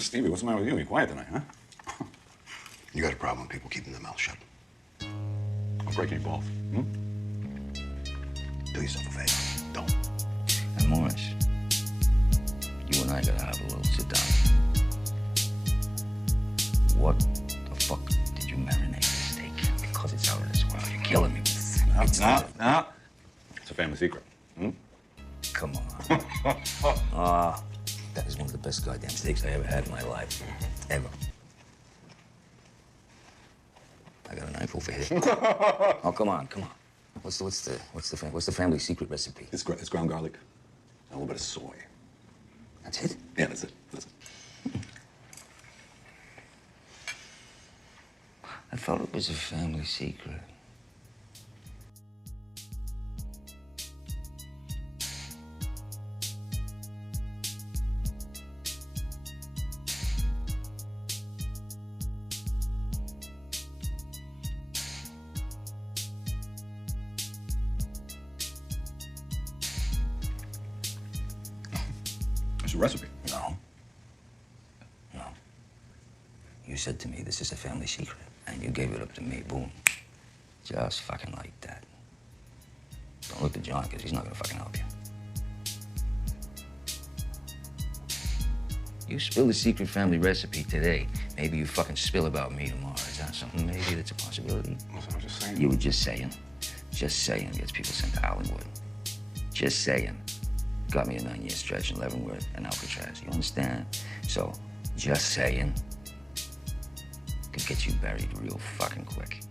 Stevie, what's the matter with you? You quiet tonight, huh? You got a problem with people keeping their mouths shut. I'll break any balls. Hmm? Do yourself a favor. Don't. And Morris, you and I gotta have a little sit down. What the fuck did you marinate the steak? Because it's out of this world. You're killing me. No. It's a family secret. Hmm? Come on. That is one of the best goddamn steaks I ever had in my life. Ever. I got a knife over here. Oh, come on. What's the family secret recipe? It's ground garlic. A little bit of soy. That's it? Yeah, that's it. I thought it was a family secret. It's a recipe. No. You said to me, this is a family secret, and you gave it up to me, boom. Just fucking like that. Don't look to John, because he's not gonna fucking help you. You spill the secret family recipe today, maybe you fucking spill about me tomorrow. Is that something maybe that's a possibility? Listen, I'm just saying. You were just saying. Just saying gets people sent to Hollywood. Just saying. Got me a 9-year stretch in Leavenworth and Alcatraz. You understand? So, just saying could get you buried real fucking quick.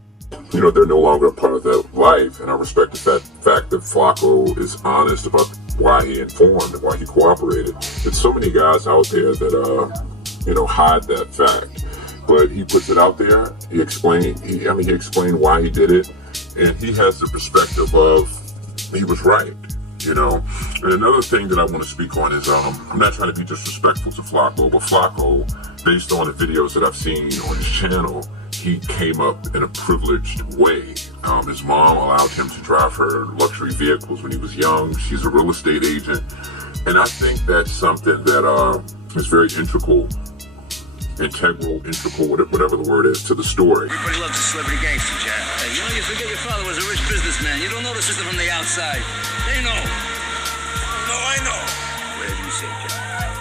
You know, they're no longer a part of their life, and I respect the fact that Flacco is honest about why he informed and why he cooperated. There's so many guys out there that, hide that fact. But he puts it out there, he explained why he did it, and he has the perspective of, he was right. You know, and another thing that I want to speak on is, I'm not trying to be disrespectful to Flacco, but Flacco, based on the videos that I've seen on his channel, he came up in a privileged way. His mom allowed him to drive her luxury vehicles when he was young. She's a real estate agent. And I think that's something that is very integral, whatever the word is, to the story. Everybody loves a celebrity gangster, Jack. Hey, you forget your father was a rich businessman. You don't know the system from the outside. They know. No, I know. Whatever you say, Jack.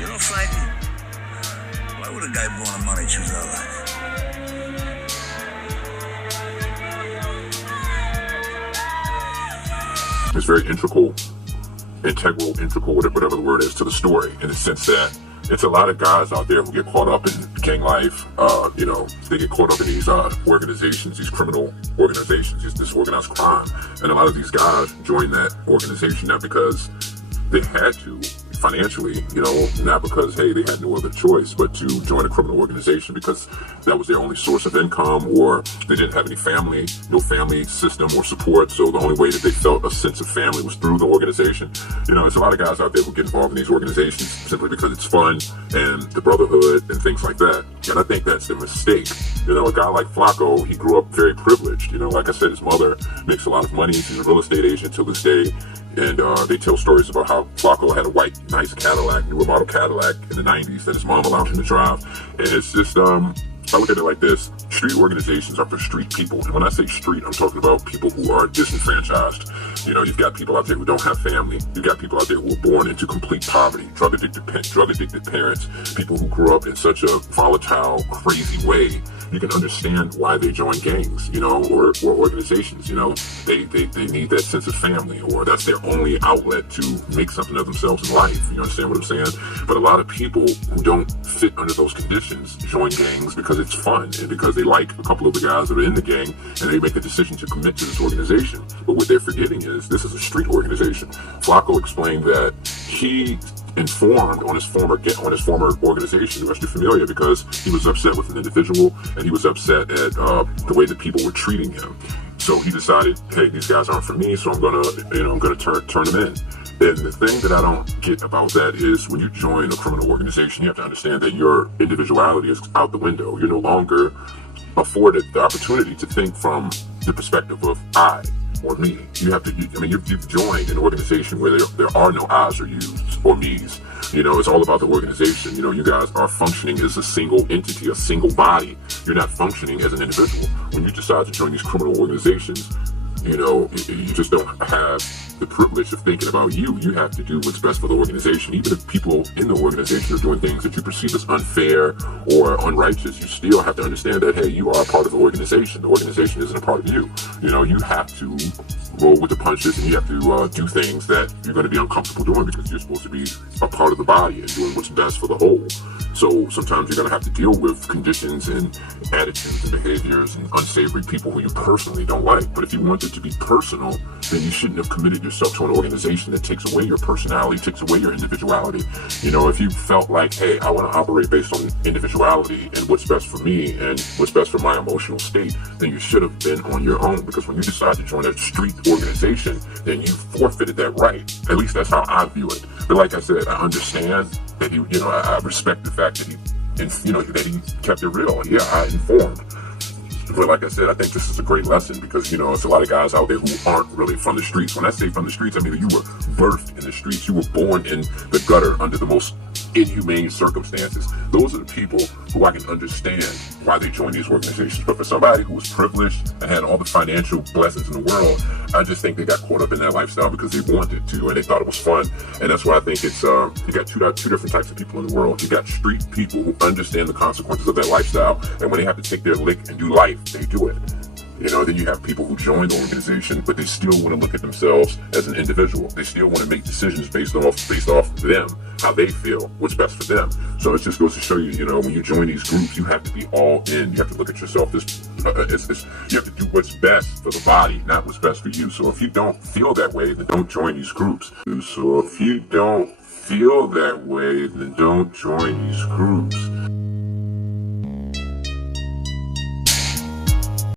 You don't fight me. Why would a guy born of money choose our life? It's very integral, whatever the word is, to the story, in the sense that it's a lot of guys out there who get caught up in gang life. They get caught up in these organizations, these criminal organizations, this organized crime. And a lot of these guys join that organization not because they had to financially, not because, hey, they had no other choice but to join a criminal organization because that was their only source of income, or they didn't have no family system or support. So the only way that they felt a sense of family was through the organization. There's a lot of guys out there who get involved in these organizations simply because it's fun and the brotherhood and things like that. And I think that's the mistake. A guy like Flacco, he grew up very privileged. Like I said, his mother makes a lot of money. She's a real estate agent till this day. And they tell stories about how Flacco had a white, nice Cadillac, newer model Cadillac in the 90s that his mom allowed him to drive. And it's just, I look at it like this. Street organizations are for street people. And when I say street, I'm talking about people who are disenfranchised. You've got people out there who don't have family. You've got people out there who were born into complete poverty, drug-addicted parents, people who grew up in such a volatile, crazy way. You can understand why they join gangs, or organizations. They need that sense of family, or that's their only outlet to make something of themselves in life. You understand what I'm saying? But a lot of people who don't fit under those conditions join gangs because it's fun and because they like a couple of the guys that are in the gang, and they make a decision to commit to this organization. But what they're forgetting is this is a street organization. Flacco explained that he informed on his former organization, Mr. Familia, because he was upset with an individual and he was upset at the way that people were treating him. So he decided, hey, these guys aren't for me, so I'm gonna turn them in. And the thing that I don't get about that is when you join a criminal organization, you have to understand that your individuality is out the window. You're no longer afforded the opportunity to think from the perspective of I or me. You've joined an organization where there are no I's or U's. or me's. You know, it's all about the organization. You know, you guys are functioning as a single entity, a single body. You're not functioning as an individual. When you decide to join these criminal organizations, you know, you just don't have the privilege of thinking about you. You have to do what's best for the organization. Even if people in the organization are doing things that you perceive as unfair or unrighteous, you still have to understand that, hey, you are a part of the organization. The organization isn't a part of you. You know, you have to roll with the punches, and you have to do things that you're going to be uncomfortable doing because you're supposed to be a part of the body and doing what's best for the whole. So sometimes you're going to have to deal with conditions and attitudes and behaviors and unsavory people who you personally don't like. But if you want it to be personal, then you shouldn't have committed yourself to an organization that takes away your personality, takes away your individuality. You know, if you felt like, hey, I want to operate based on individuality and what's best for me and what's best for my emotional state, then you should have been on your own. Because when you decide to join a street organization, then you forfeited that right. At least that's how I view it. But like I said, I understand that he, you know, I respect the fact that he, you know, that he kept it real. And yeah, I informed. But like I said, I think this is a great lesson because, you know, it's a lot of guys out there who aren't really from the streets. When I say from the streets, I mean that you were birthed in the streets. You were born in the gutter under the most inhumane circumstances. Those are the people who I can understand why they join these organizations. But for somebody who was privileged and had all the financial blessings in the world, I just think they got caught up in that lifestyle because they wanted to and they thought it was fun. And that's why I think it's you got two different types of people in the world. You got street people who understand the consequences of that lifestyle, and when they have to take their lick and do life, they do it. You know, then you have people who join the organization, but they still want to look at themselves as an individual. They still want to make decisions based off them, how they feel, what's best for them. So it just goes to show you, you know, when you join these groups, you have to be all in. You have to look at yourself as you have to do what's best for the body, not what's best for you. So if you don't feel that way, then don't join these groups. So if you don't feel that way, then don't join these groups.